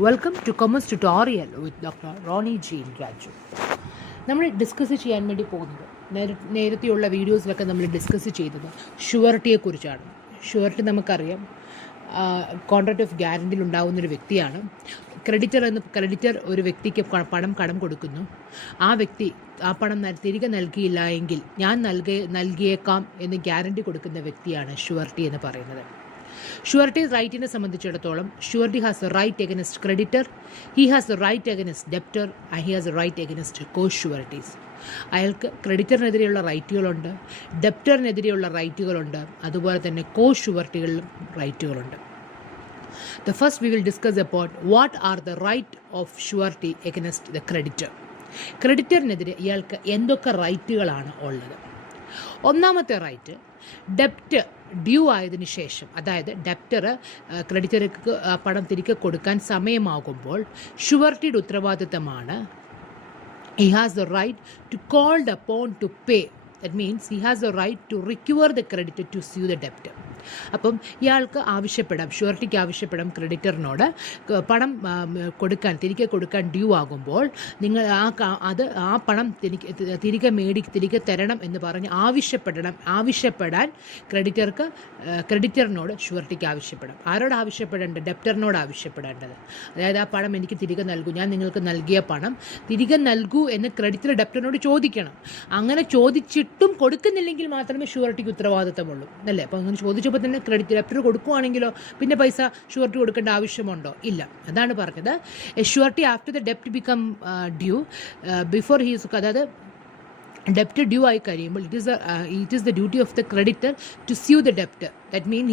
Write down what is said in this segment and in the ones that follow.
Welcome to commerce tutorial with doctor Roni Jean Raju. നമ്മൾ discuss ചെയ്യാൻ വേണ്ടി പോകുന്നത് നേരത്തെയുള്ള വീഡിയോസിലൊക്കെ നമ്മൾ ഡിസ്കസ് ചെയ്തത് ഷുവർട്ടിയെക്കുറിച്ചാണ്. ഷുവർട്ടി നമുക്കറിയാം, കോൺട്രാക്റ്റ് ഓഫ് ഗ്യാരണ്ടിയിൽ ഉണ്ടാകുന്നൊരു വ്യക്തിയാണ്. ക്രെഡിറ്റർ ഒരു വ്യക്തിക്ക് പണം കടം കൊടുക്കുന്നു. ആ വ്യക്തി ആ പണം തിരികെ നൽകിയില്ല എങ്കിൽ ഞാൻ നൽകിയേക്കാം എന്ന് ഗ്യാരണ്ടി കൊടുക്കുന്ന വ്യക്തിയാണ് ഷുവർട്ടി എന്ന് പറയുന്നത്. ഷുവർട്ടി റൈറ്റിനെ സംബന്ധിച്ചിടത്തോളം surety has a right against creditor, he has a right against debtor and he has a right against co sureties. അയാൾക്ക് ക്രെഡിറ്ററിനെതിരെയുള്ള റൈറ്റുകളുണ്ട്, ഡെപ്റ്ററിനെതിരെയുള്ള റൈറ്റുകളുണ്ട്, അതുപോലെ തന്നെ കോ ഷുവർട്ടികളിലും റൈറ്റുകളുണ്ട്. The first we will discuss about what are the right of surety against the creditor. ക്രെഡിറ്ററിനെതിരെ ഇയാൾക്ക് എന്തൊക്കെ റൈറ്റുകളാണ് ഉള്ളത്? ഒന്നാമത്തെ right, ഡെപ്റ്റ് due ആയതിനു ശേഷം, അതായത് ഡെപ്റ്റർ ക്രെഡിറ്റർക്ക് പണം തിരികെ കൊടുക്കാൻ സമയമാകുമ്പോൾ ഷുവർട്ടിയുടെ ഉത്തരവാദിത്തമാണ് he has the right to called upon to pay. That means he has the right to recover the creditor to sue the debtor. അപ്പം ഇയാൾക്ക് ആവശ്യപ്പെടാം, ഷുവർട്ടിക്ക് ആവശ്യപ്പെടാം ക്രെഡിറ്ററിനോട് പണം തിരികെ കൊടുക്കാൻ ഡ്യൂ ആകുമ്പോൾ നിങ്ങൾ ആ പണം തിരികെ തരണം എന്ന് പറഞ്ഞ് ആവശ്യപ്പെടാൻ ക്രെഡിറ്ററിനോട് ഷുവർട്ടിക്ക് ആവശ്യപ്പെടാം. ആരോട് ആവശ്യപ്പെടേണ്ടത്? ഡെപ്റ്ററിനോട് ആവശ്യപ്പെടേണ്ടത്. അതായത് ആ പണം എനിക്ക് തിരികെ നൽകൂ, ഞാൻ നിങ്ങൾക്ക് നൽകിയ പണം തിരികെ നൽകൂ എന്ന് ക്രെഡിറ്റർ ഡെപ്റ്ററിനോട് ചോദിക്കണം. അങ്ങനെ ചോദിച്ചിട്ടും കൊടുക്കുന്നില്ലെങ്കിൽ മാത്രമേ ഷുവർട്ടിക്ക് ഉത്തരവാദിത്തമുള്ളൂ, അല്ലേ? അപ്പോൾ അങ്ങനെ ചോദിച്ചപ്പോൾ തന്നെ ഡെപ്റ്റർ കൊടുക്കുകയാണെങ്കിലോ പിന്നെ പൈസ ഷുവർട്ടി കൊടുക്കേണ്ട ആവശ്യമുണ്ടോ? ഇല്ല. അതാണ് പറഞ്ഞത്. ഷുവർട്ടി ആഫ്റ്റർ ദ ഡെപ്റ്റ് ബിക്കം ഡ്യൂ ബിഫോർ ഹീസ്, അതായത് ഡെപ്റ്റ് ഡ്യൂ ആയി കഴിയുമ്പോൾ it is the duty of the creditor to sue the debtor. That mean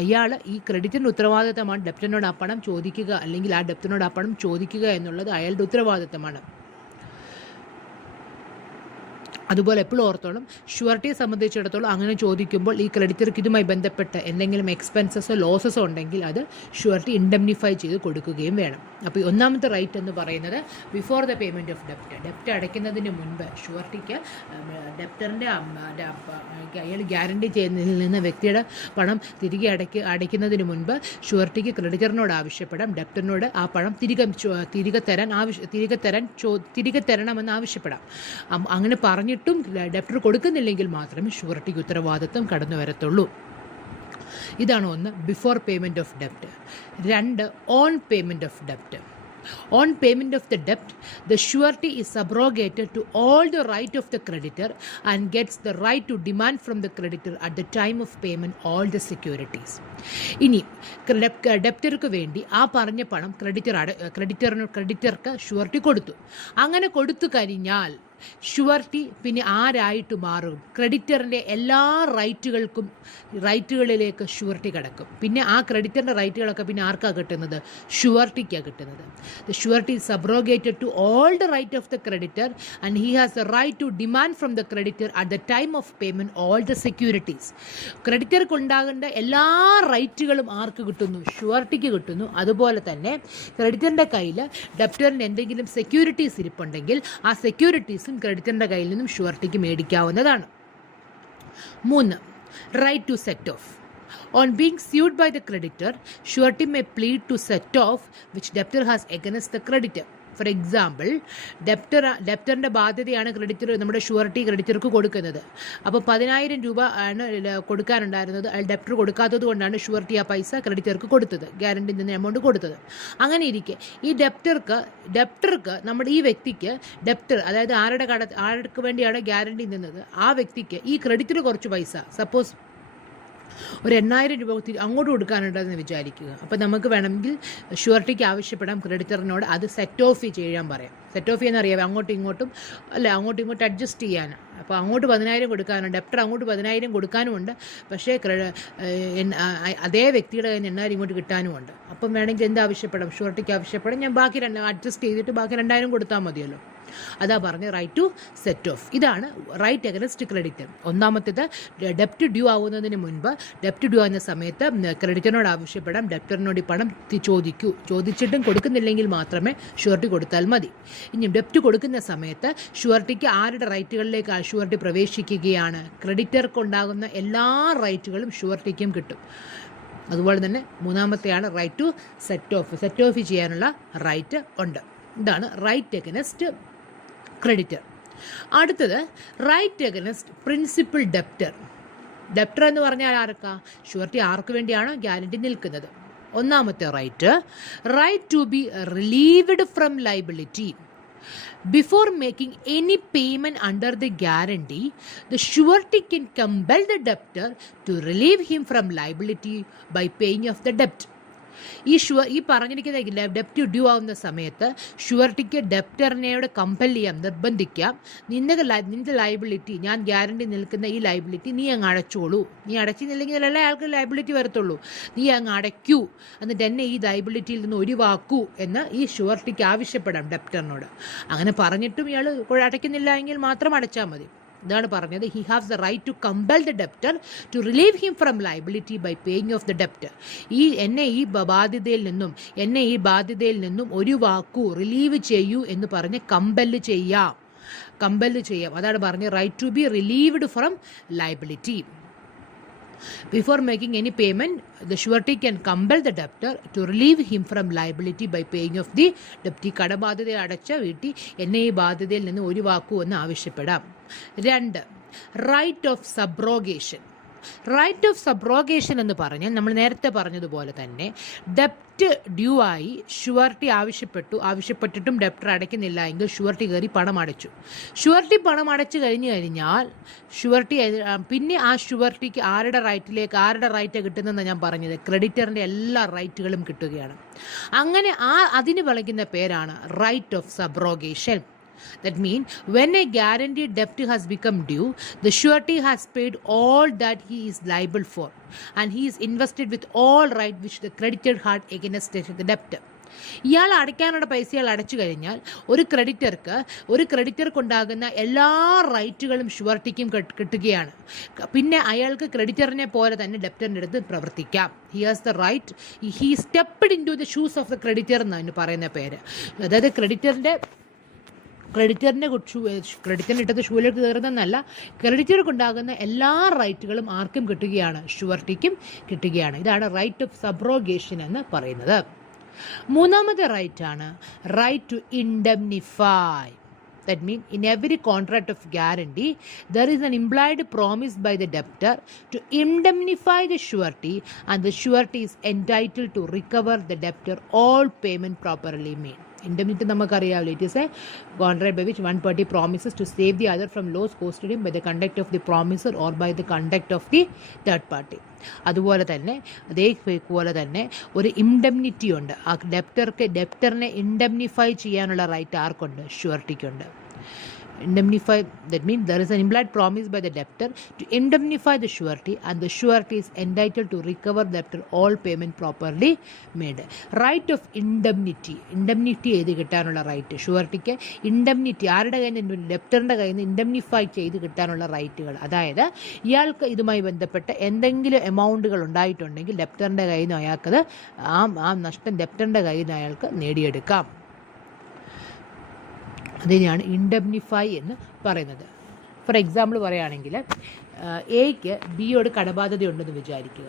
അയാൾ ഈ ക്രെഡിറ്ററിൻ്റെ ഉത്തരവാദിത്തമാണ് ഡെപ്റ്ററിനോട് ആ പണം ചോദിക്കുക, അല്ലെങ്കിൽ ആ ഡെപ്റ്ററിനോട് ആ പണം ചോദിക്കുക എന്നുള്ളത് അയാളുടെ ഉത്തരവാദിത്തമാണ്. അതുപോലെ എപ്പോഴും ഓർത്തോളം, ഷുവർട്ടിയെ സംബന്ധിച്ചിടത്തോളം അങ്ങനെ ചോദിക്കുമ്പോൾ ഈ ക്രെഡിറ്റർക്ക് ഇതുമായി ബന്ധപ്പെട്ട് എന്തെങ്കിലും എക്സ്പെൻസസോ ലോസസോ ഉണ്ടെങ്കിൽ അത് ഷുവർട്ടി ഇൻഡംനിഫൈ ചെയ്ത് കൊടുക്കുകയും വേണം. അപ്പോൾ ഒന്നാമത്തെ റൈറ്റ് എന്ന് പറയുന്നത് ബിഫോർ ദ പേയ്മെൻറ്റ് ഓഫ് ഡെപ്റ്റ് അടയ്ക്കുന്നതിന് മുൻപ് ഷുവർട്ടിക്ക് ഡെപ്റ്ററിൻ്റെ അയാൾ ഗ്യാരണ്ടി ചെയ്യുന്നതിൽ നിന്ന് വ്യക്തിയുടെ പണം തിരികെ അടയ്ക്കുന്നതിന് മുൻപ് ഷുവർട്ടിക്ക് ക്രെഡിറ്ററിനോട് ആവശ്യപ്പെടാം, ഡെപ്റ്ററിനോട് ആ പണം തിരികെ തരണമെന്ന് ആവശ്യപ്പെടാം. അങ്ങനെ പറഞ്ഞിട്ട് ഡെപ്റ്റർ കൊടുക്കുന്നില്ലെങ്കിൽ മാത്രമേ ഷുവർട്ടിക്ക് ഉത്തരവാദിത്വം കടന്നു വരത്തുള്ളൂ. ഇതാണ് ഒന്ന്, ബിഫോർ പേയ്മെൻറ്റ് ഓഫ് ഡെപ്റ്റ്. രണ്ട്, ഓൺ പേയ്മെൻറ്റ് ഓഫ് ഡെപ്റ്റ്. On payment of the debt, the surety is subrogated to all the right of the creditor and gets the right to demand from the creditor at the time of payment all the securities. ഇനി ഡെപ്റ്റർക്ക് വേണ്ടി ആ പറഞ്ഞ പണം ക്രെഡിറ്റർക്ക് surety കൊടുത്തു. അങ്ങനെ കൊടുത്തു കഴിഞ്ഞാൽ surety പിന്നെ ആരായിട്ട് മാറും? ക്രെഡിറ്ററിൻ്റെ എല്ലാ റൈറ്റുകളിലേക്ക് ഷുവർട്ടി കിടക്കും. പിന്നെ ആ ക്രെഡിറ്ററിൻ്റെ റൈറ്റുകളൊക്കെ പിന്നെ ആർക്കാണ് കിട്ടുന്നത്? ഷുവർട്ടിക്കാണ് കിട്ടുന്നത്. The surety is subrogated to all the right of the creditor and he has the right to demand from the creditor at the time of payment all the securities. ക്രെഡിറ്റർക്ക് ഉണ്ടാകേണ്ട എല്ലാ റൈറ്റുകളും ആർക്ക് കിട്ടുന്നു? ഷുവർട്ടിക്ക് കിട്ടുന്നു. അതുപോലെ തന്നെ ക്രെഡിറ്ററിൻ്റെ കയ്യിൽ ഡെപ്റ്ററിന് എന്തെങ്കിലും സെക്യൂരിറ്റീസ് ഇരിപ്പുണ്ടെങ്കിൽ ആ സെക്യൂരിറ്റീസും ക്രെഡിറ്ററിൻ്റെ കയ്യിൽ നിന്നും ഷുവർട്ടിക്ക് മേടിക്കാവുന്നതാണ്. 3, right to set off. On being sued by the creditor, surety may plead to set off which debtor has against the creditor. For example, ഡെപ്റ്ററിൻ്റെ ബാധ്യതയാണ് നമ്മുടെ ഷുവർട്ടി ക്രെഡിറ്റർക്ക് കൊടുക്കുന്നത്. അപ്പോൾ 10,000 രൂപ ആണ് കൊടുക്കാനുണ്ടായിരുന്നത്. അയാൾ ഡെപ്റ്റർ കൊടുക്കാത്തത് കൊണ്ടാണ് ഷുവർട്ടി ആ പൈസ ക്രെഡിറ്റർക്ക് കൊടുത്തത്, ഗ്യാരണ്ടി നിന്ന് എമൗണ്ട് കൊടുത്തത്. അങ്ങനെ ഇരിക്കെ ഈ ഡെപ്റ്റർക്ക് നമ്മുടെ ഈ വ്യക്തിക്ക് അതായത് ആർക്ക് വേണ്ടിയാണ് ഗ്യാരണ്ടി നിന്നത്, ആ വ്യക്തിക്ക് ഈ ക്രെഡിറ്റർ കുറച്ച് പൈസ, സപ്പോസ് ഒരു 8,000 രൂപ അങ്ങോട്ട് കൊടുക്കാനുണ്ടെന്ന് വിചാരിക്കുക. അപ്പോൾ നമുക്ക് വേണമെങ്കിൽ ഷുവർട്ടിക്ക് ആവശ്യപ്പെടാം ക്രെഡിറ്ററിനോട് അത് സെറ്റ് ഓഫ് ചെയ്യാൻ പറയാം. സെറ്റ് ഓഫ് ചെയ്യാനറിയാം, അങ്ങോട്ടും ഇങ്ങോട്ടും അഡ്ജസ്റ്റ് ചെയ്യാൻ. അപ്പോൾ അങ്ങോട്ട് 10,000 കൊടുക്കാനുണ്ട്, ഡെപ്റ്റർ അങ്ങോട്ട് 10,000 കൊടുക്കാനുമുണ്ട്, പക്ഷേ അതേ വ്യക്തിയുടെ കയ്യിൽ 8,000 ഇങ്ങോട്ട് കിട്ടാനുമുണ്ട്. അപ്പം വേണമെങ്കിൽ എന്താവശ്യപ്പെടാം? ഷുവർട്ടിക്ക് ആവശ്യപ്പെടാം, ഞാൻ ബാക്കി അഡ്ജസ്റ്റ് ചെയ്തിട്ട് ബാക്കി 2,000 കൊടുത്താൽ മതിയല്ലോ. അതാ പറഞ്ഞ് റൈറ്റ് ടു സെറ്റ് ഓഫ്. ഇതാണ് റൈറ്റ് അഗൻസ്റ്റ് ക്രെഡിറ്റർ. ഒന്നാമത്തേത്, ഡെപ്റ്റ് ഡ്യൂ ആവുന്നതിന് മുൻപ്, ഡെപ്റ്റ് ഡ്യൂ ആവുന്ന സമയത്ത് ക്രെഡിറ്ററിനോട് ആവശ്യപ്പെടാം, ഡെപ്റ്ററിനോട് ഈ പണം ചോദിച്ചിട്ടും കൊടുക്കുന്നില്ലെങ്കിൽ മാത്രമേ ഷുവർട്ടി കൊടുത്താൽ മതി. ഇനി ഡെപ്റ്റ് കൊടുക്കുന്ന സമയത്ത് ഷുവർട്ടിക്ക് ആരുടെ റൈറ്റുകളിലേക്ക് ഷുവർട്ടി പ്രവേശിക്കുകയാണ്? ക്രെഡിറ്റർക്ക് ഉണ്ടാകുന്ന എല്ലാ റൈറ്റുകളും ഷുവർട്ടിക്കും കിട്ടും. അതുപോലെ തന്നെ മൂന്നാമത്തെയാണ് റൈറ്റ് ടു സെറ്റ് ഓഫ് ചെയ്യാനുള്ള റൈറ്റ് ഉണ്ട്. ഇതാണ് റൈറ്റ് അഗൈൻസ്റ്റ് ക്രെഡിറ്റർ. അടുത്തത് right against principal debtor. Debtor എന്ന് പറഞ്ഞാൽ ആർക്കാ? ഷുവർട്ടി ആർക്ക് വേണ്ടിയാണോ ഗ്യാരണ്ടി നിൽക്കുന്നത്. ഒന്നാമത്തെ right to be relieved from liability. Before making any payment under the guarantee, the surety can compel the debtor to relieve him from liability by paying off the debt. ഈ പറഞ്ഞിരിക്കുന്ന ഡെപ്റ്റ് due ആവുന്ന സമയത്ത് ഷുവർട്ടിക്ക് ഡെപ്റ്ററിനെയോട് compel ചെയ്യാം, നിർബന്ധിക്കാം. നിന്റെ liability, ഞാൻ guarantee നിൽക്കുന്ന ഈ liability നീ അങ്ങ് അടച്ചോളൂ. നീ അടച്ചില്ലെങ്കിൽ എല്ലാ ആൾക്കും ലൈബിലിറ്റി വരത്തുള്ളൂ. നീ അങ്ങ് അടയ്ക്കൂ, എന്നിട്ട് എന്നെ ഈ ലൈബിലിറ്റിയിൽ നിന്ന് ഒഴിവാക്കൂ എന്ന് ഈ ഷുവർട്ടിക്ക് ആവശ്യപ്പെടാം ഡെപ്റ്ററിനോട്. അങ്ങനെ പറഞ്ഞിട്ടും ഇയാൾ അടയ്ക്കുന്നില്ല എങ്കിൽ മാത്രം അടച്ചാൽ മതി. ഇതാണ് പറഞ്ഞത്. He haves the right to compel the debtor to relieve him from liability by paying off the ഡെപ്റ്റ്. എന്നെ ഈ ബാധ്യതയിൽ നിന്നും ഒഴിവാക്കൂ, റിലീവ് ചെയ്യൂ എന്ന് പറഞ്ഞ് കമ്പല് ചെയ്യാം. അതാണ് പറഞ്ഞത്, right to be relieved from liability. Before making any payment, the surety can compel the debtor to relieve him from liability by paying off the debt. കടബാധ്യത അടച്ച വീട്ടിൽ എന്നെ ഈ ബാധ്യതയിൽ നിന്ന് ഒഴിവാക്കൂ എന്ന് ആവശ്യപ്പെടാം. 2. Right of subrogation. Right of subrogation എന്ന് പറഞ്ഞാൽ നമ്മൾ നേരത്തെ പറഞ്ഞതുപോലെ തന്നെ ഡെപ്റ്റ് ഡ്യൂ ആയി ഷുവർട്ടി ആവശ്യപ്പെട്ടിട്ടും ഡെപ്റ്റർ അടയ്ക്കുന്നില്ല എങ്കിൽ ഷുവർട്ടി കയറി പണം അടച്ചു. ഷുവർട്ടി പണം അടച്ചു കഴിഞ്ഞാൽ പിന്നെ ആ ഷുവർട്ടിക്ക് ആരുടെ റൈറ്റ് കിട്ടുന്നതെന്ന് ഞാൻ പറഞ്ഞത്, ക്രെഡിറ്ററിൻ്റെ എല്ലാ റൈറ്റുകളും കിട്ടുകയാണ്. അങ്ങനെ അതിന് വിളിക്കുന്ന പേരാണ് right of subrogation. That means when a guaranteed debt has become due, the surety has paid all that he is liable for, and he is invested with all right which the creditor had against the debtor. ഇയാൾ അടയ്ക്കാനുള്ള പൈസ ഇയാൾ അടച്ചു കഴിഞ്ഞാൽ ഒരു ക്രെഡിറ്റർക്ക് ഉണ്ടാകുന്ന എല്ലാ റൈറ്റുകളും ഷുവർട്ടിക്കും കിട്ടുകയാണ്. പിന്നെ അയാൾക്ക് ക്രെഡിറ്ററിനെ പോലെ തന്നെ ഡെപ്റ്ററിൻ്റെ അടുത്ത് പ്രവർത്തിക്കാം. He has the right, he stepped into the shoes of the creditor എന്നാണ് പറയുന്ന പേര്. അതായത് ക്രെഡിറ്ററിൻ്റെ ഇട്ടത് ഷൂവിലേക്ക് കയറുന്നതെന്നല്ല, ക്രെഡിറ്റർക്കുണ്ടാകുന്ന എല്ലാ റൈറ്റുകളും ആർക്കും കിട്ടുകയാണ്? ഷുവർട്ടിക്കും കിട്ടുകയാണ്. ഇതാണ് റൈറ്റ് ഓഫ് സബ്രോഗേഷൻ എന്ന് പറയുന്നത്. മൂന്നാമത്തെ റൈറ്റാണ് right to indemnify. That means in every contract of guarantee, there is an implied promise by the debtor to indemnify the surety, and the surety is entitled to recover the debtor all payment properly made. Indemnity നമുക്കറിയാമല്ലോ, it is a contract by which one party promises to save the other from loss caused by the conduct of the promisor or by the conduct of the third party. അതേപോലെ തന്നെ ഒരു indemnity ഉണ്ട്. ആ ഡെപ്റ്ററിനെ indemnify ചെയ്യാനുള്ള right ആർക്കുണ്ട്? ഷുവർട്ടിക്കുണ്ട്. Indemnify, that means there is an implied promise by the debtor to indemnify the surety, and the surety is entitled to recover the debtor all payment properly made. Right of indemnity ചെയ്ത് കിട്ടാനുള്ള right ഷുവർട്ടിക്ക്. Indemnity ആരുടെ കയ്യിൽ നിന്ന്? ഡെപ്റ്ററിൻ്റെ കയ്യിൽ നിന്ന് ഇൻഡെംനിഫൈ ചെയ്ത് കിട്ടാനുള്ള റൈറ്റുകൾ. അതായത് ഇയാൾക്ക് ഇതുമായി ബന്ധപ്പെട്ട് എന്തെങ്കിലും എമൗണ്ടുകൾ ഉണ്ടായിട്ടുണ്ടെങ്കിൽ ഡെപ്റ്ററിൻ്റെ കയ്യിൽ നിന്ന് അയാൾക്കത് ആ നഷ്ടം ഡെപ്റ്ററിൻ്റെ കയ്യിൽ നിന്ന് അയാൾക്ക് നേടിയെടുക്കാം. അതിനെയാണ് ഇൻഡെംനിഫൈ എന്ന് പറയുന്നത്. ഫോർ എക്സാമ്പിൾ പറയുകയാണെങ്കിൽ, എക്ക് ബിയോട് കടബാധ്യതയുണ്ടെന്ന് വിചാരിക്കുക.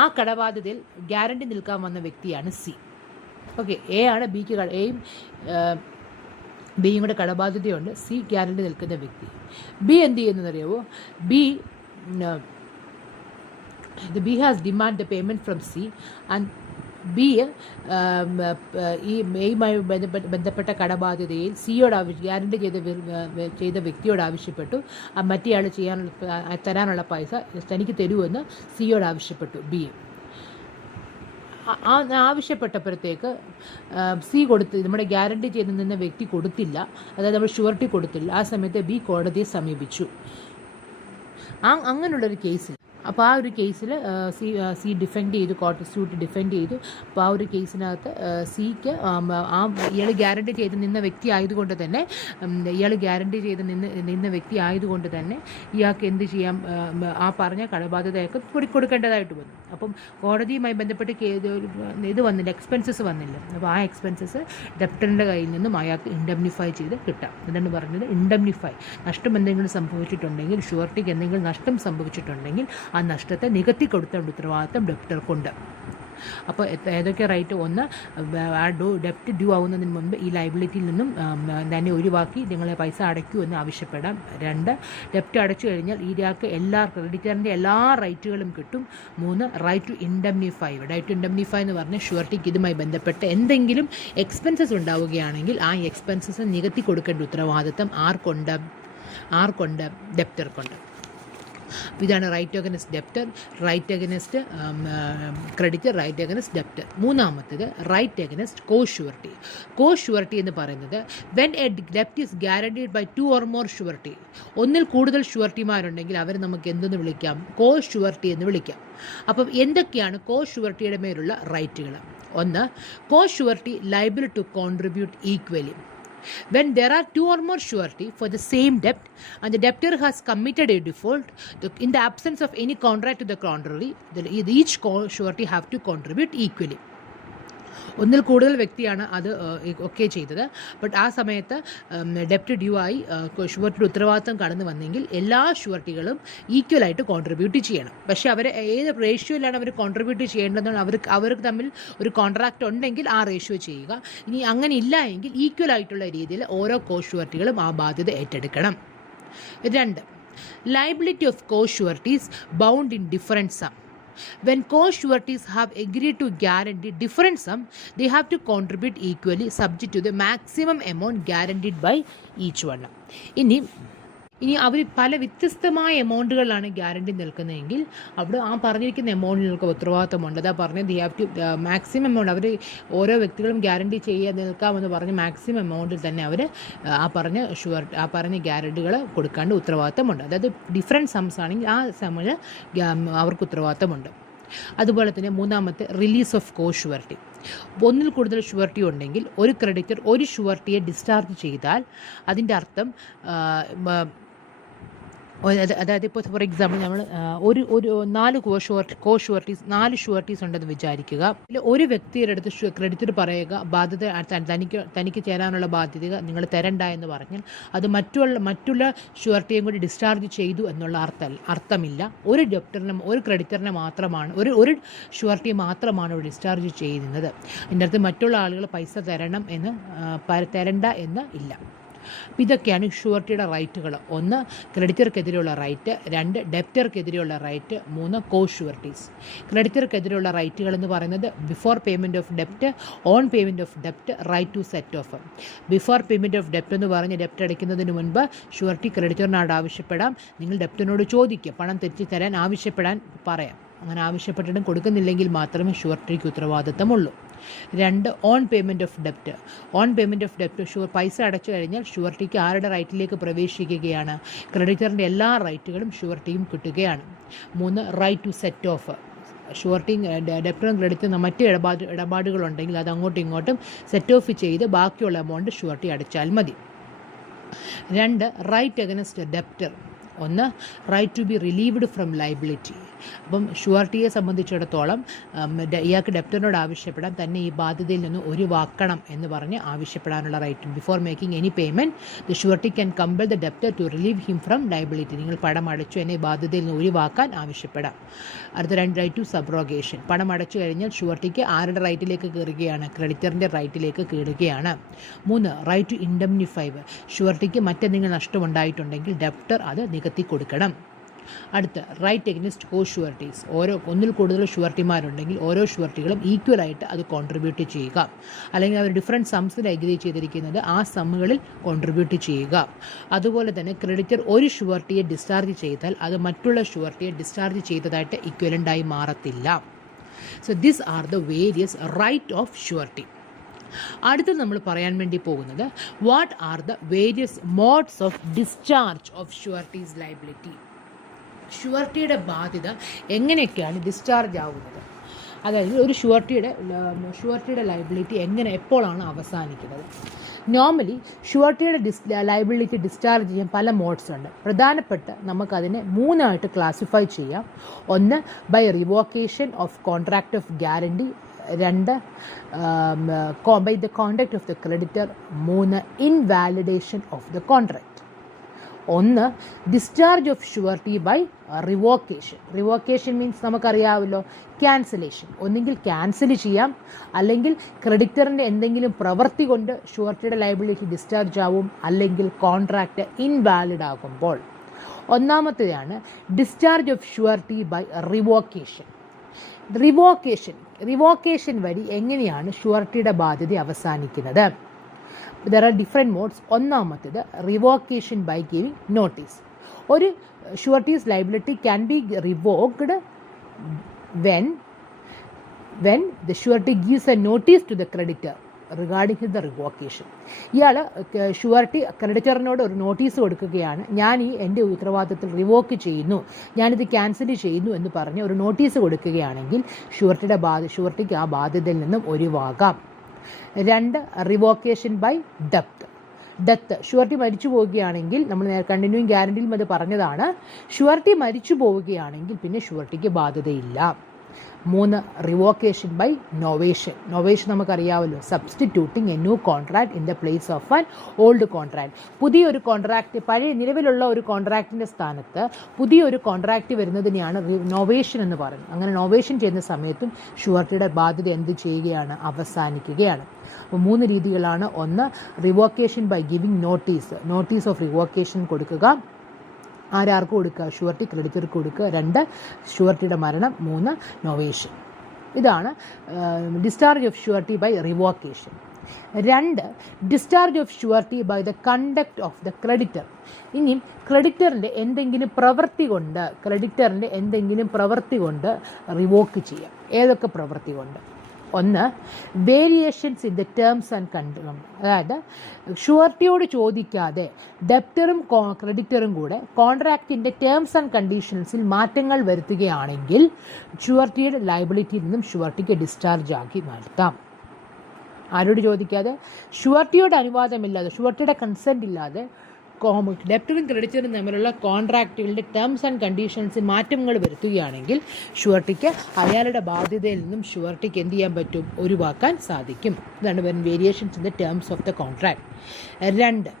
ആ കടബാധ്യതയിൽ ഗ്യാരണ്ടി നിൽക്കാൻ വന്ന വ്യക്തിയാണ് സി. ഓക്കെ, എയും ബിയും കൂടെ കടബാധ്യതയുണ്ട്, സി ഗ്യാരണ്ടി നിൽക്കുന്ന വ്യക്തി. ബി എന്ത് ചെയ്യുന്നതെന്നറിയാവോ? B has demand the payment from C, and B ഈ എയുമായി ബന്ധപ്പെട്ട കടബാധ്യതയിൽ സിയോട് ഗ്യാരണ്ടി ചെയ്ത വ്യക്തിയോട് ആവശ്യപ്പെട്ടു. മറ്റേയാൾ തരാനുള്ള പൈസ തനിക്ക് തരുമെന്ന് സിയോട് ആവശ്യപ്പെട്ടു. ബി ആവശ്യപ്പെട്ടപ്പോഴത്തേക്ക് സി നമ്മുടെ ഗ്യാരണ്ടി ചെയ്ത് നിന്ന വ്യക്തി കൊടുത്തില്ല, അതായത് നമ്മൾ ഷുവർട്ടി കൊടുത്തില്ല. ആ സമയത്ത് ബി കോടതിയെ സമീപിച്ചു. അങ്ങനെയുള്ളൊരു കേസിൽ അപ്പോൾ ആ ഒരു കേസിൽ സി ഡിഫെൻഡ് ചെയ്തു, കോർട്ട് സ്യൂട്ട് ഡിഫെൻഡ് ചെയ്തു. അപ്പോൾ ആ ഒരു കേസിനകത്ത് സിക്ക് ഇയാൾ ഗ്യാരണ്ടി ചെയ്ത് നിന്ന വ്യക്തി ആയതുകൊണ്ട് തന്നെ ഇയാൾക്ക് എന്ത് ചെയ്യാം? ആ പറഞ്ഞ കടബാധ്യത കൊടുക്കേണ്ടതായിട്ട് വന്നു. അപ്പം കോടതിയുമായി ബന്ധപ്പെട്ട് ഇത് വന്നില്ല, എക്സ്പെൻസസ് വന്നില്ല. അപ്പോൾ ആ എക്സ്പെൻസസ് ഡെപ്റ്ററിൻ്റെ കയ്യിൽ നിന്നും അയാൾക്ക് ഇൻഡംനിഫൈ ചെയ്ത് കിട്ടാം. ഇതാണ് പറഞ്ഞത്, ഇൻഡംനിഫൈ. നഷ്ടം എന്തെങ്കിലും സംഭവിച്ചിട്ടുണ്ടെങ്കിൽ, ഷുവർട്ടിക്ക് എന്തെങ്കിലും നഷ്ടം സംഭവിച്ചിട്ടുണ്ടെങ്കിൽ ആ നഷ്ടത്തെ നികത്തി കൊടുത്തേണ്ട ഉത്തരവാദിത്തം ഡെപ്റ്റർക്കുണ്ട്. അപ്പോൾ ഏതൊക്കെ റൈറ്റ്? ഒന്ന്, ഡെപ്റ്റ് ഡ്യൂ ആവുന്നതിന് മുൻപ് ഈ ലയബിലിറ്റിയിൽ നിന്നും തന്നെ ഒഴിവാക്കി നിങ്ങളെ പൈസ അടയ്ക്കൂ എന്ന് ആവശ്യപ്പെടാം. 2, ഡെപ്റ്റ് അടച്ചു കഴിഞ്ഞാൽ ഇയാൾക്ക് ക്രെഡിറ്ററിൻ്റെ എല്ലാ റൈറ്റുകളും കിട്ടും. 3, റൈറ്റ് ടു ഇൻഡംനിഫൈ. റൈറ്റ് ടു ഇൻഡംനിഫൈ എന്ന് പറഞ്ഞാൽ ഷുവർട്ടിക്ക് ഇതുമായി ബന്ധപ്പെട്ട് എന്തെങ്കിലും എക്സ്പെൻസസ് ഉണ്ടാവുകയാണെങ്കിൽ ആ എക്സ്പെൻസസ് നികത്തി കൊടുക്കേണ്ട ഉത്തരവാദിത്തം ആർക്കുണ്ട്? ഡെപ്റ്റർക്കുണ്ട്. ഇതാണ് right against debtor, right against creditor, right against debtor. മൂന്നാമത്തേത് right against co surety. Co surety എന്ന് പറയുന്നത് വെൻ എ ഡെപ്റ്റ് is guaranteed by 2 or more surety. ഒന്നിൽ കൂടുതൽ ഷുവർട്ടിമാരുണ്ടെങ്കിൽ അവർ നമുക്ക് എന്തെന്ന് വിളിക്കാം? കോ ഷുവർട്ടി എന്ന് വിളിക്കാം. അപ്പം എന്തൊക്കെയാണ് കോ ഷുവർട്ടിയുടെ മേലുള്ള റൈറ്റുകൾ? 1, co surety liable to contribute equally. When there are 2 or more surety for the same debt and the debtor has committed a default, in the absence of any contract to the contrary, each surety have to contribute equally. ഒന്നിൽ കൂടുതൽ വ്യക്തിയാണ് അത് ഒക്കെ ചെയ്തത്. But ആ സമയത്ത് ഡെപ്റ്റ് due ആയി ഷുവർട്ടിയുടെ ഉത്തരവാദിത്തം കടന്നു വന്നെങ്കിൽ എല്ലാ ഷുവർട്ടികളും ഈക്വലായിട്ട് കോൺട്രിബ്യൂട്ട് ചെയ്യണം. പക്ഷേ അവർ ഏത് റേഷ്യോയിലാണ് അവർ കോൺട്രിബ്യൂട്ട് ചെയ്യേണ്ടതെന്ന് അവർക്ക് തമ്മിൽ ഒരു കോൺട്രാക്റ്റ് ഉണ്ടെങ്കിൽ ആ റേഷ്യോ ചെയ്യുക. ഇനി അങ്ങനെ ഇല്ല എങ്കിൽ ഈക്വൽ ആയിട്ടുള്ള രീതിയിൽ ഓരോ കോ ഷുവർട്ടികളും ആ ബാധ്യത ഏറ്റെടുക്കണം. 2, liability of co sureties bound in different sum. When co-sureties have agreed to guarantee different sum, they have to contribute equally subject to the maximum amount guaranteed by each one. ഇനി അവർ പല വ്യത്യസ്തമായ എമൗണ്ടുകളിലാണ് guarantee നിൽക്കുന്നതെങ്കിൽ അവിടെ ആ പറഞ്ഞിരിക്കുന്ന എമൗണ്ടിൽ നിൽക്കുക ഉത്തരവാദിത്തമുണ്ട്. അതാ പറഞ്ഞത് the have to maximum amount. അവർ ഓരോ വ്യക്തികളും ഗ്യാരണ്ടി ചെയ്യാൻ നിൽക്കാമെന്ന് പറഞ്ഞ് മാക്സിമം എമൗണ്ടിൽ തന്നെ അവർ ആ പറഞ്ഞ ഗ്യാരണ്ടികൾ കൊടുക്കാണ്ട് ഉത്തരവാദിത്തമുണ്ട്. അതായത് ഡിഫറെൻറ്റ് സംസ് ആണെങ്കിൽ ആ സമ്മിൽ അവർക്ക് ഉത്തരവാദിത്തമുണ്ട്. അതുപോലെ തന്നെ മൂന്നാമത്തെ റിലീസ് ഓഫ് കോ ഷുവർട്ടി. ഒന്നിൽ കൂടുതൽ ഷുവർട്ടി ഉണ്ടെങ്കിൽ ഒരു ക്രെഡിറ്റർ ഒരു ഷുവർട്ടിയെ ഡിസ്ചാർജ് ചെയ്താൽ അതിൻ്റെ അർത്ഥം അതായത് ഇപ്പോൾ ഫോർ എക്സാമ്പിൾ നമ്മൾ ഒരു 4 ഷുവർട്ടീസ് ഉണ്ടെന്ന് വിചാരിക്കുക. ഒരു വ്യക്തിയുടെ അടുത്ത് ക്രെഡിറ്റർ പറയുക ബാധ്യത തനിക്ക് ചേരാനുള്ള ബാധ്യത നിങ്ങൾ തരണ്ട എന്ന് പറഞ്ഞാൽ അത് മറ്റുള്ള ഷുവർട്ടിയും കൂടി ഡിസ്ചാർജ് ചെയ്തു എന്നുള്ള അർത്ഥമില്ല. ഒരു ക്രെഡിറ്ററിനെ മാത്രമാണ് ഒരു ഷുവർട്ടിയെ മാത്രമാണ് ഡിസ്ചാർജ് ചെയ്യുന്നത്. അതിൻ്റെ അടുത്ത് മറ്റുള്ള ആളുകൾ പൈസ തരണ്ട എന്ന് ഇല്ല. ഇതൊക്കെയാണ് ഷുവർട്ടിയുടെ റൈറ്റുകൾ. 1, ക്രെഡിറ്റർക്കെതിരെയുള്ള റൈറ്റ്. 2, ഡെപ്റ്റർക്കെതിരെയുള്ള റൈറ്റ്. 3, കോ ഷുവർട്ടീസ്. ക്രെഡിറ്റർക്കെതിരെയുള്ള റൈറ്റുകൾ എന്ന് പറയുന്നത് before payment of ഡെപ്റ്റ്, on payment of ഡെപ്റ്റ്, right to set of. Before payment of ഡെപ്റ്റ് എന്ന് പറഞ്ഞ് ഡെപ്റ്റ് അടയ്ക്കുന്നതിന് മുൻപ് ഷുവർട്ടി ക്രെഡിറ്ററിനോട് ആവശ്യപ്പെടാം. നിങ്ങൾ ഡെപ്റ്റിനോട് ചോദിക്കുക, പണം തിരിച്ചു തരാൻ ആവശ്യപ്പെടാൻ പറയാം. അങ്ങനെ ആവശ്യപ്പെട്ടിട്ടും കൊടുക്കുന്നില്ലെങ്കിൽ മാത്രമേ ഷുവർട്ടിക്ക് ഉത്തരവാദിത്തമുള്ളൂ. 2, on payment of ഡെപ്റ്റ്. On payment of ഡെപ്റ്റ് പൈസ അടച്ചു കഴിഞ്ഞാൽ ഷുവർട്ടിക്ക് ആരുടെ റൈറ്റിലേക്ക് പ്രവേശിക്കുകയാണ്? ക്രെഡിറ്ററിൻ്റെ എല്ലാ റൈറ്റുകളും ഷുവർട്ടിയും കിട്ടുകയാണ്. 3, right to set off. Surety ഡെപ്റ്ററും ക്രെഡിറ്ററും മറ്റ് ഇടപാടുകളുണ്ടെങ്കിൽ അത് അങ്ങോട്ടും ഇങ്ങോട്ടും സെറ്റ് ഓഫ് ചെയ്ത് ബാക്കിയുള്ള എമൗണ്ട് ഷുവർട്ടി അടച്ചാൽ മതി. 2, right against debtor. 1, right to be relieved from liability. അപ്പം ഷുവർട്ടിയെ സംബന്ധിച്ചിടത്തോളം ഇയാൾക്ക് ഡെപ്റ്ററിനോട് ആവശ്യപ്പെടാൻ തന്നെ ഈ ബാധ്യതയിൽ നിന്ന് ഒഴിവാക്കണം എന്ന് പറഞ്ഞ് ആവശ്യപ്പെടാനുള്ള right. Before making any payment the surety can compel the debtor to relieve him from liability. നിങ്ങൾ പണം അടച്ചു എന്നെ ബാധ്യതയിൽ നിന്ന് ഒഴിവാക്കാൻ ആവശ്യപ്പെടാം. അടുത്ത 2, റൈറ്റ് ടു സബ്രോഗേഷൻ. പണം അടച്ചു കഴിഞ്ഞാൽ ഷുവർട്ടിക്ക് ആരുടെ റൈറ്റിലേക്ക് കയറുകയാണ്? ക്രെഡിറ്ററിൻ്റെ റൈറ്റിലേക്ക് കയറുകയാണ്. 3, റൈറ്റ് ടു ഇൻഡംനിഫൈ. ഷുവർട്ടിക്ക് മറ്റെന്തെങ്കിലും നഷ്ടമുണ്ടായിട്ടുണ്ടെങ്കിൽ ഡെപ്റ്റർ അത് നികത്തി കൊടുക്കണം. അടുത്ത റൈറ്റ് എഗനിസ്റ്റ് കോ ഷുവർട്ടീസ്. ഒന്നിൽ കൂടുതൽ ഷുവർട്ടിമാരുണ്ടെങ്കിൽ ഓരോ ഷുവർട്ടികളും ഈക്വലായിട്ട് അത് കോൺട്രിബ്യൂട്ട് ചെയ്യുക. അല്ലെങ്കിൽ അവർ ഡിഫറെൻറ്റ് സംസിൽ അഗ്രി ചെയ്തിരിക്കുന്നത് ആ സമ്മുകളിൽ കോൺട്രിബ്യൂട്ട് ചെയ്യുക. അതുപോലെ തന്നെ ക്രെഡിറ്റർ ഒരു ഷുവർട്ടിയെ ഡിസ്ചാർജ് ചെയ്താൽ അത് മറ്റുള്ള ഷുവർട്ടിയെ ഡിസ്ചാർജ് ചെയ്തതായിട്ട് ഇക്വലൻ്റായി മാറത്തില്ല. So this are the various right of surety. അടുത്ത് നമ്മൾ പറയാൻ വേണ്ടി പോകുന്നത് what are the various modes of discharge of sureties liability. ഷുവർട്ടിയുടെ ബാധ്യത എങ്ങനെയൊക്കെയാണ് ഡിസ്ചാർജ് ആവുന്നത്? അതായത് ഒരു ഷുവർട്ടിയുടെ ലയബിലിറ്റി എപ്പോഴാണ് അവസാനിക്കുന്നത്. നോർമലി ഷുവർട്ടിയുടെ ലയബിലിറ്റി ഡിസ്ചാർജ് ചെയ്യാൻ പല മോഡ്സ് ഉണ്ട്. പ്രധാനപ്പെട്ട നമുക്കതിനെ 3 ക്ലാസിഫൈ ചെയ്യാം. ഒന്ന് by revocation of contract of guarantee, 2 by the conduct of the creditor, 3 invalidation of the contract. ഒന്ന് discharge of surety by revocation. Revocation means നമുക്കറിയാമല്ലോ, ക്യാൻസലേഷൻ. ഒന്നുകിൽ ക്യാൻസൽ ചെയ്യാം, അല്ലെങ്കിൽ ക്രെഡിറ്ററിൻ്റെ എന്തെങ്കിലും പ്രവൃത്തി കൊണ്ട് ഷുവർട്ടിയുടെ ലയബിലിറ്റി ഡിസ്ചാർജ് ആവും, അല്ലെങ്കിൽ കോൺട്രാക്റ്റ് ഇൻവാലിഡ് ആകുമ്പോൾ. ഒന്നാമത്തേതാണ് discharge of surety by revocation. Revocation വഴി എങ്ങനെയാണ് ഷുവർട്ടിയുടെ ബാധ്യത അവസാനിക്കുന്നത്? There are different modes. ഒന്നാമത്തേത് റിവോക്കേഷൻ ബൈ ഗിവിംഗ് നോട്ടീസ്. ഒരു sureties liability can be revoked when the surety gives a notice to the creditor regarding the revocation. ഇയാൾ surety ക്രെഡിറ്ററിനോട് ഒരു notice കൊടുക്കുകയാണ്, ഞാൻ എൻ്റെ ഉത്തരവാദിത്തത്തിൽ റിവോക്ക് ചെയ്യുന്നു, ഞാനിത് ക്യാൻസൽ ചെയ്യുന്നു എന്ന് പറഞ്ഞ് ഒരു നോട്ടീസ് കൊടുക്കുകയാണെങ്കിൽ ഷുവർട്ടിക്ക് ആ ബാധ്യതയിൽ നിന്നും ഒഴിവാകാം. 2 റിവോക്കേഷൻ ബൈ ഡെത്ത്. ഷുവർട്ടി മരിച്ചു പോവുകയാണെങ്കിൽ, നമ്മൾ കണ്ടിന്യൂയിങ് ഗ്യാരണ്ടിയിലും അത് പറഞ്ഞതാണ്, ഷുവർട്ടി മരിച്ചു പോവുകയാണെങ്കിൽ പിന്നെ ഷുവർട്ടിക്ക് ബാധ്യതയില്ല. 3 റിവോക്കേഷൻ ബൈ നൊവേഷൻ. നൊവേഷൻ നമുക്കറിയാമല്ലോ, substituting A new contract in the place of an old contract. പുതിയൊരു കോൺട്രാക്ട്, പഴയ നിലവിലുള്ള ഒരു കോൺട്രാക്റ്റിൻ്റെ സ്ഥാനത്ത് പുതിയൊരു കോൺട്രാക്റ്റ് വരുന്നതിനെയാണ് നൊവേഷൻ എന്ന് പറയുന്നത്. അങ്ങനെ നൊവേഷൻ ചെയ്യുന്ന സമയത്തും ഷുവർട്ടിയുടെ ബാധ്യത എന്ത് ചെയ്യുകയാണ്? അവസാനിക്കുകയാണ്. അപ്പോൾ 3 രീതികളാണ്. ഒന്ന് revocation by giving notice of revocation കൊടുക്കുക. ആർക്ക് കൊടുക്കുക? ഷുവർട്ടി ക്രെഡിറ്റർക്ക് കൊടുക്കുക. 2 ഷുവർട്ടിയുടെ മരണം. 3 നൊവേഷൻ. ഇതാണ് discharge of surety by revocation. 2 discharge of surety by the conduct of the creditor. ഇനിയും ക്രെഡിറ്ററിൻ്റെ എന്തെങ്കിലും പ്രവൃത്തി കൊണ്ട് റിവോക്ക് ചെയ്യാം. ഏതൊക്കെ പ്രവൃത്തി കൊണ്ട്? ഒന്ന് variations in the terms and condition. അതായത് ഷുവർട്ടിയോട് ചോദിക്കാതെ ഡെപ്റ്ററും ക്രെഡിറ്ററും കൂടെ കോൺട്രാക്റ്റിൻ്റെ ടേംസ് ആൻഡ് കണ്ടീഷൻസിൽ മാറ്റങ്ങൾ വരുത്തുകയാണെങ്കിൽ ഷുവർട്ടിയുടെ ലയബിലിറ്റിയിൽ നിന്നും ഷുവർട്ടിക്ക് ഡിസ്ചാർജ് ആക്കി മാറ്റാം. ആരോട് ചോദിക്കാതെ? ഷുവർട്ടിയുടെ അനുവാദമില്ലാതെ, ഷുവർട്ടിയുടെ കൺസെൻറ്റ് ഇല്ലാതെ ഡെപ്റ്ററും ക്രെഡിറ്ററും തമ്മിലുള്ള കോൺട്രാക്റ്റുകളുടെ ടേംസ് ആൻഡ് കണ്ടീഷൻസിൽ മാറ്റങ്ങൾ വരുത്തുകയാണെങ്കിൽ ഷുവർട്ടിക്ക് അയാളുടെ ബാധ്യതയിൽ നിന്നും ഷുവർട്ടിക്ക് എന്ത് ചെയ്യാൻ പറ്റും? ഒഴിവാക്കാൻ സാധിക്കും. ഇതാണ് വരുന്നത് variations in the terms of the contract. 2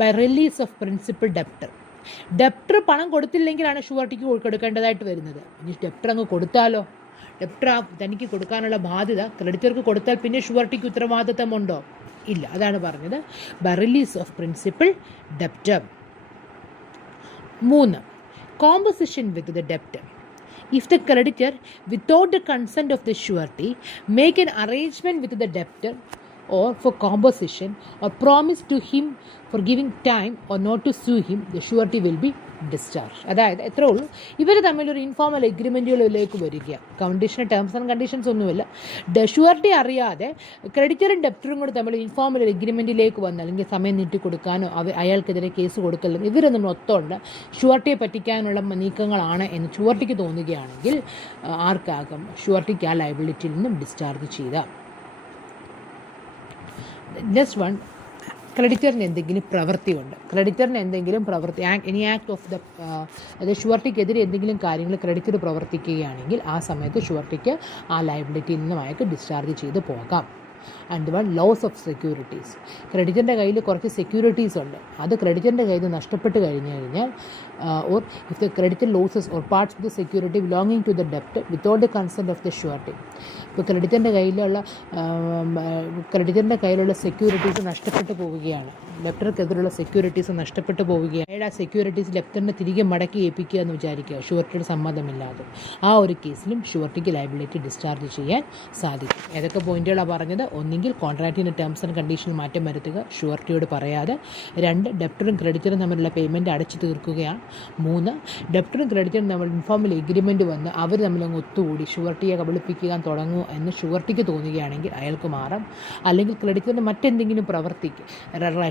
by release of principal debtor പണം കൊടുത്തില്ലെങ്കിലാണ് ഷുവർട്ടിക്ക് കൊടുക്കേണ്ടതായിട്ട് വരുന്നത്. ഇനി ഡെപ്റ്റർ അങ്ങ് കൊടുത്താലോ? ഡെപ്റ്റർ തനിക്ക് കൊടുക്കാനുള്ള ബാധ്യത ക്രെഡിറ്റർക്ക് കൊടുത്താൽ പിന്നെ ഷുവർട്ടിക്ക് ഉത്തരവാദിത്തമുണ്ടോ? ഇല്ല. അതാണ് പറഞ്ഞത് by release of principal debtor. 3 composition with the debtor. If the creditor, without the consent of the surety, make an arrangement with the debtor or for composition or promise to him for giving time or not to sue him, the surety will be discharged. അതായത് എത്ര ഉള്ളൂ, ഇവർ തമ്മിലൊരു informal എഗ്രിമെൻറ്റുകളിലേക്ക് വരിക. Condition terms and conditions ഒന്നുമില്ല. Surety അറിയാതെ ക്രെഡിറ്ററും ഡെപ്റ്ററും കൂടെ തമ്മിൽ ഇൻഫോർമൽ എഗ്രിമെൻറ്റിലേക്ക് വന്ന്, അല്ലെങ്കിൽ സമയം നീട്ടി കൊടുക്കാനോ അയാൾക്കെതിരെ കേസ് കൊടുക്കലും ഇവരൊന്നും ഒത്തുകൊണ്ട് ഷുവർട്ടിയെ പറ്റിക്കാനുള്ള നീക്കങ്ങളാണ് എന്ന് ഷുവർട്ടിക്ക് തോന്നുകയാണെങ്കിൽ ആർക്കാകും? ഷുവർട്ടിക്ക് ആ ലയബിലിറ്റിയിൽ നിന്നും ഡിസ്ചാർജ് ചെയ്ത. നെക്സ്റ്റ് വൺ, ക്രെഡിറ്ററിന് എന്തെങ്കിലും പ്രവൃത്തിയുണ്ട്. എനി ആക്ട് ഓഫ് ദ അതായത് ഷുവർട്ടിക്കെതിരെ എന്തെങ്കിലും കാര്യങ്ങൾ ക്രെഡിറ്റർ പ്രവർത്തിക്കുകയാണെങ്കിൽ ആ സമയത്ത് ഷുവർട്ടിക്ക് ആ ലയബിലിറ്റിയിൽ നിന്നും അയാൾക്ക് ഡിസ്ചാർജ് ചെയ്ത് പോകാം. And 1 loss of securities. ക്രെഡിറ്ററിൻ്റെ കയ്യിൽ കുറച്ച് സെക്യൂരിറ്റീസ് ഉണ്ട്, അത് ക്രെഡിറ്ററിൻ്റെ കയ്യിൽ നിന്ന് നഷ്ടപ്പെട്ട് കഴിഞ്ഞാൽ or if the creditor loses or parts of the security belonging to the debtor without the consent of the surety. ഇപ്പോൾ ക്രെഡിറ്ററിൻ്റെ കയ്യിലുള്ള സെക്യൂരിറ്റീസ് നഷ്ടപ്പെട്ടു പോവുകയാണ്, ഡെപ്റ്റർക്കെതിരെയുള്ള സെക്യൂരിറ്റീസ് നഷ്ടപ്പെട്ടു പോവുകയാണ്. ആ സെക്യൂരിറ്റീസ് ഡെപ്റ്ററിനെ തിരികെ മടക്കി ഏൽപ്പിക്കുക എന്ന് വിചാരിക്കുക, ഷുവർട്ടിയുടെ സമ്മതമില്ലാതെ. ആ ഒരു കേസിലും ഷുവർട്ടിക്ക് ലയബിലിറ്റി ഡിസ്ചാർജ് ചെയ്യാൻ സാധിക്കും. ഏതൊക്കെ പോയിന്റുകളാണ് പറഞ്ഞത്? ഒന്നെങ്കിൽ കോൺട്രാക്റ്റിൻ്റെ ടേംസ് ആൻഡ് കണ്ടീഷൻ മാറ്റം വരുത്തുക ഷുവർട്ടിയോട് പറയാതെ. 2 ഡെപ്റ്ററും ക്രെഡിറ്ററും തമ്മിലുള്ള പേയ്മെൻറ്റ് അടച്ചു തീർക്കുകയാണ്. 3 ഡെപ്റ്ററും ക്രെഡിറ്ററും തമ്മിൽ ഇൻഫോർമൽ എഗ്രിമെൻറ്റ് വന്ന് അവർ തമ്മിലങ്ങ് ഒത്തുകൂടി ഷുവർട്ടിയെ കബളിപ്പിക്കാൻ തുടങ്ങും എന്ന് ഷുവർട്ടിക്ക് തോന്നുകയാണെങ്കിൽ അയാൾക്ക് മാറാം. അല്ലെങ്കിൽ ക്രെഡിറ്ററിൻ്റെ മറ്റെന്തെങ്കിലും പ്രവൃത്തിക്ക്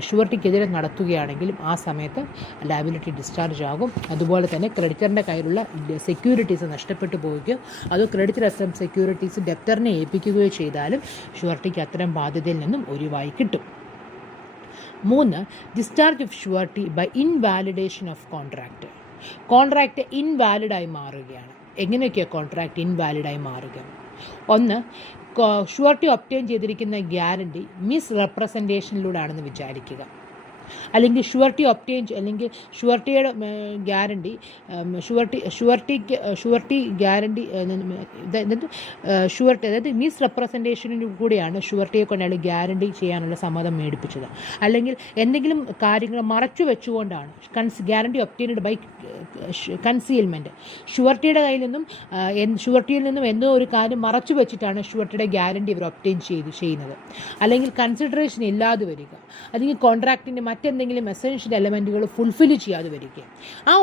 ഷുവർട്ടിക്കെതിരെ നടത്തുകയാണെങ്കിലും ആ സമയത്ത് ലയബിലിറ്റി ഡിസ്ചാർജ് ആകും. അതുപോലെ തന്നെ ക്രെഡിറ്ററിൻ്റെ കയ്യിലുള്ള സെക്യൂരിറ്റീസ് നഷ്ടപ്പെട്ടു പോവുകയോ അതോ ക്രെഡിറ്റർ അത്തരം സെക്യൂരിറ്റീസ് ഡെപ്റ്ററിനെ ഏൽപ്പിക്കുകയോ ചെയ്താലും ഷുവർട്ടിക്ക് അത്തരം ബാധ്യതയിൽ നിന്നും ഒഴിവായി കിട്ടും. 3. Discharge of surety by invalidation of contract. Contract ഇൻവാലിഡായി മാറുകയാണ്. എങ്ങനെയൊക്കെയാണ് കോൺട്രാക്റ്റ് ഇൻവാലിഡായി മാറുക? 1. ഷുവർട്ടി ഒബ്റ്റെയിൻ ചെയ്തിരിക്കുന്ന ഗ്യാരണ്ടി മിസ് റെപ്രസെൻറ്റേഷനിലൂടെ ആണെന്ന് വിചാരിക്കുക. അല്ലെങ്കിൽ അല്ലെങ്കിൽ ഷുവർട്ടിയുടെ ഗ്യാരണ്ടി ഷുവർട്ടി ഗ്യാരണ്ടി ഷുവർട്ടി അതായത് മിസ് റെപ്രസെൻറ്റേഷനിൽ കൂടിയാണ് ഷുവർട്ടിയെ കൊണ്ട് അയാൾ ഗ്യാരണ്ടി ചെയ്യാനുള്ള സമ്മതം മേടിപ്പിച്ചത്. അല്ലെങ്കിൽ എന്തെങ്കിലും കാര്യങ്ങൾ മറച്ചു വെച്ചുകൊണ്ടാണ് ഗ്യാരണ്ടി ഒബ്റ്റെയിൻഡ് ബൈ കൺസീൽമെൻറ്റ്. ഷുവർട്ടിയുടെ ഷുവർട്ടിയിൽ നിന്നും എന്തോ ഒരു കാര്യം മറച്ചു വെച്ചിട്ടാണ് ഷുവർട്ടിയുടെ ഗ്യാരണ്ടി ഇവർ ഒബ്റ്റെയിൻ ചെയ്യുന്നത്. അല്ലെങ്കിൽ കൺസിഡറേഷൻ ഇല്ലാതെ വരിക, അല്ലെങ്കിൽ കോൺട്രാക്റ്റിൻ്റെ മറ്റെന്തെങ്കിലും എസെൻഷ്യൽ എലമെൻറ്റുകൾ ഫുൾഫിൽ ചെയ്യാതെ വരിക.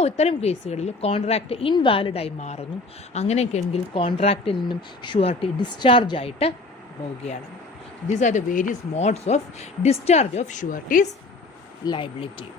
ഇത്തരം കേസുകളിൽ കോൺട്രാക്റ്റ് ഇൻവാലിഡായി മാറുന്നു. അങ്ങനെയൊക്കെയെങ്കിൽ കോൺട്രാക്റ്റിൽ നിന്നും ഷുവർട്ടി ഡിസ്ചാർജ് ആയിട്ട് പോവുകയാണ്. These are the various modes of discharge of surety's liability.